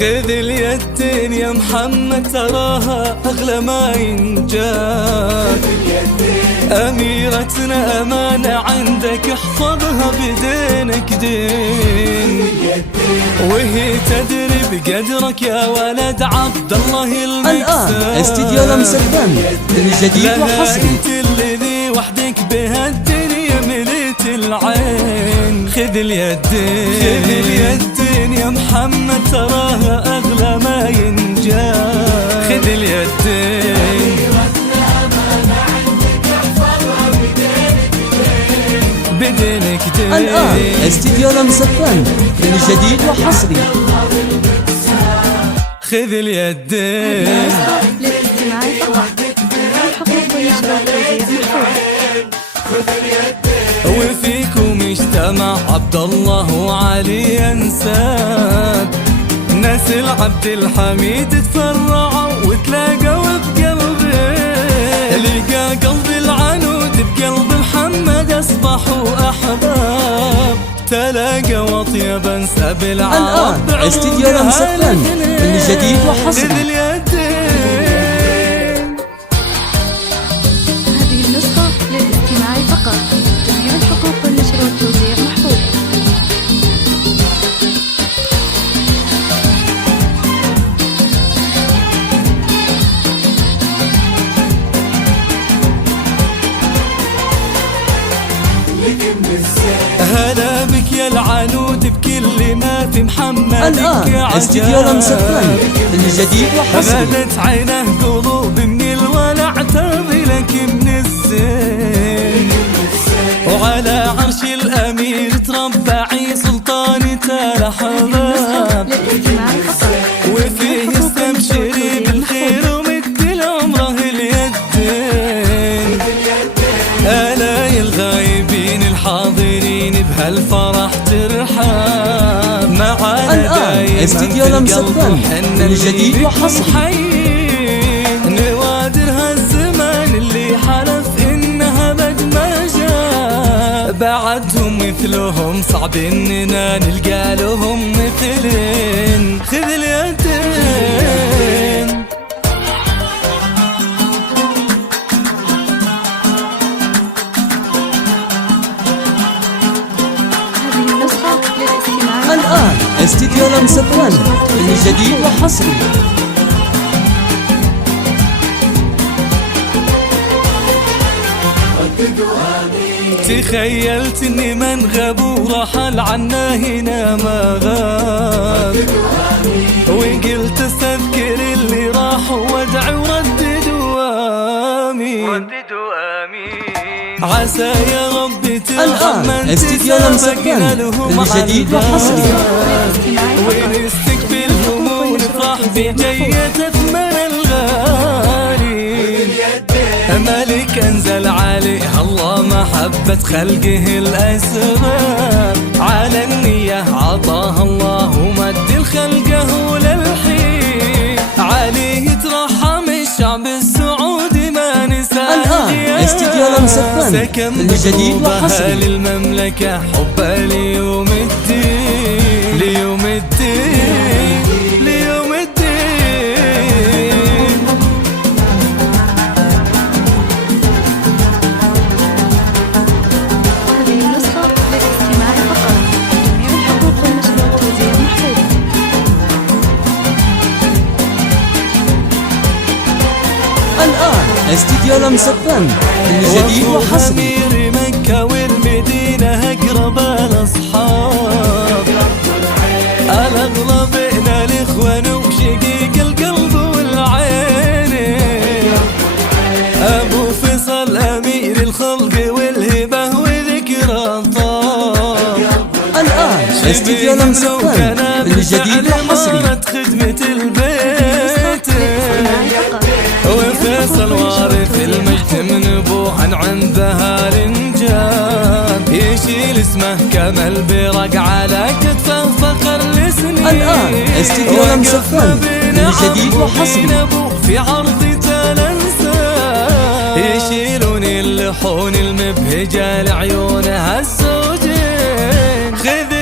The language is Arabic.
خذ اليدين يا محمد تراها أغلى ما ينجاب. أميرتنا أمانة عندك احفظها بدينك دين، وهي تدري بقدرك يا ولد عبد الله المكسب. الآن استديو لمس الفن الجديد وحصري. انت الذي وحدك بهالدنيا مليت العين. خذ اليدين خذ اليدين يا محمد تراها أغلى ما ينجاب. خذ اليدين بدينك دين. الآن استديو لمس الفن الجديد وحصري. خذ اليدين للاستماع فقط. الحقوق والنشر والتوزيع وفيكم اجتمع عبد الله وعلي انساب. ناس العبد الحميد تفرعوا وتلاقوا بقلبي. لقى قلب العنود بقلب محمد اصبحوا احباب. تلاقى واطيب انساب العرب. الآن استديو لمس الفن الجديد وحصري. خذ اليدين. هذه النسخة للاستماع فقط. جميع الحقوق والنشر والتوزيع محفوظة. هلا بك يا العنود بكل ما في محمد. الآن استديو لمس الفن الجديد وحصري. غدت عينه قلوب من الولع ترضي لك من الزين. وعلى عرش الأمير تربعي سلطانة الأحباب. للاستماع فقط. وفيه استبشري بالخير ومد العمره اليدين. آلاء الغايبين الحاضرين بهالفرح ترحب. معانا الآن استديو لمس الفن الجديد وحصري. نوادر هالزمان اللي حلف إنها بد ما جاء. بعدهم مثلهم صعب إننا نلقى لهم مثلين. خذ اليدين. هذه النسخة للاستماع فقط. الآن استديو لمس الفن الجديد وحصري. تخيلت اني من غاب ورحل عنا هنا ما غاب. وقلت استذكر اللي راح وادعي ورددوا امين. عسى يا ربي ترحم الآن من استديو لمس الفن الجديد وحصري. ونستقبلهم ونفرح بجية ثمن الغالي. ملك انزل عليه الله محبة خلقه الاسباب. على النية عطاها الله ومد الخلقه للحين. عليه ترحم الشعب السعودي ما نساه. الآن استديو لمس الفن الجديد وحصري. للمملكة حبه ليوم الدين. ليوم الدين ليوم الدين. هذه النسخة للاستماع فقط. جميع الحقوق والنشر والتوزيع محفوظة. الآن استديو لمس الفن الجديد وحصري. أمير مكة والمدينة أقرب الأصحاب. الأغلب بين الإخوان وشقيق القلب والعين. أبو فيصل أمير الخلق والهبة وذكرى الطاب. الآن استديو لمس الفن الجديد وحصري. خدمة البيت. وفيصل وارث المجد من ابوه عنده رنجان. يشيل اسمه كمل برق على كتفه فخر لسنين. الآن استديو لمس الفن الجديد وحصري. في عرض تلنسان. يشيلون اللحون المبهجة لعيونها الزوجين. خذ